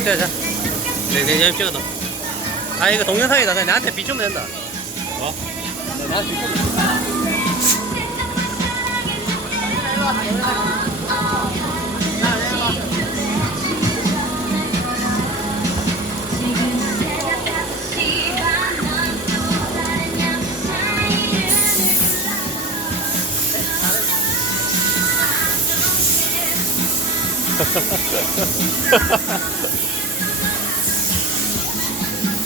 오케이, 자. 내 찍어도. 아, 이거 동영상이다. 그냥 나한테 비추면 된다. 어? 나한테 비추면 된다.